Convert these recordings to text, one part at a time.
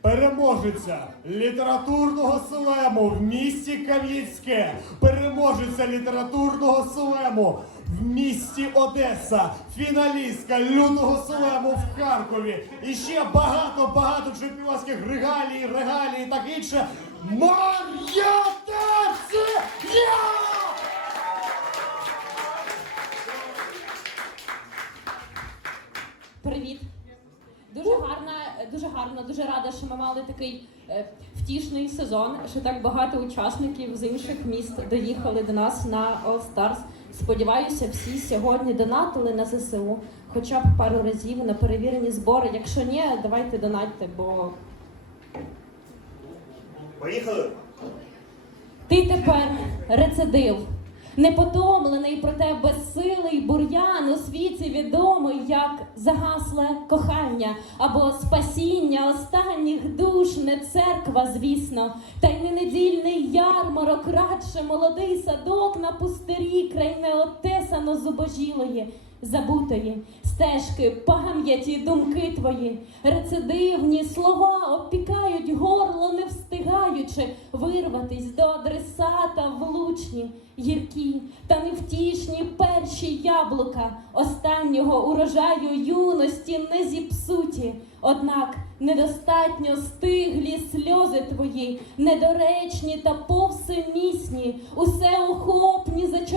Переможеця літературного слему в місті Кам'янське, переможеця літературного слему в місті Одеса, фіналістка лютого слему в Харкові. І ще багато багато чемпіонських регалій, регалій і так інше. Мар'я Терція! Привіт. Дуже гарна, дуже гарно, дуже рада, що ми мали такий е, втішний сезон, що так багато учасників з інших міст доїхали до нас на All Stars. Сподіваюся, всі сьогодні донатили на ЗСУ, хоча б пару разів на перевірені збори. Якщо ні, давайте донатьте, бо Поїхали! ти тепер рецидив. Непотомлений, проте безсилий бур'ян у світі відомий як загасле кохання або спасіння останніх душ, не церква, звісно, та й не недільний ярмарок, радше молодий садок на пустирі, край неотесано зубожілої, забутої стежки, пам'яті, думки твої, рецидивні слова обпікають горло, не встигаючи вирватись до адресата влучні, гіркі та невтішні перші яблука останнього урожаю юності не зіпсуті. Однак недостатньо стиглі сльози твої, недоречні та повсемісні, усе охопні зачарованим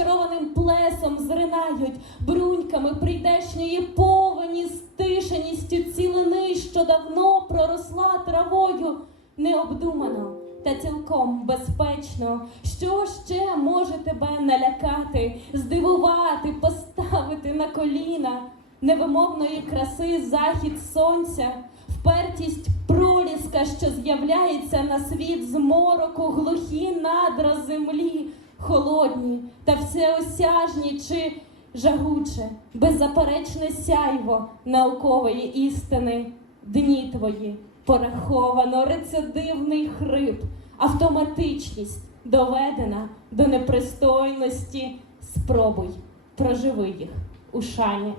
плесом зринають бруньками прийдешньої повені, стишеністю цілини, що давно проросла травою, необдумано та цілком безпечно. Що ще може тебе налякати, здивувати, поставити на коліна? Невимовної краси захід сонця, впертість проліска, що з'являється на світ з мороку, глухі надра землі, холодні та всеосяжні чи жагуче, беззаперечне сяйво наукової істини, дні твої пораховано, рецидивний хрип, автоматичність доведена до непристойності. Спробуй, проживи їх у шані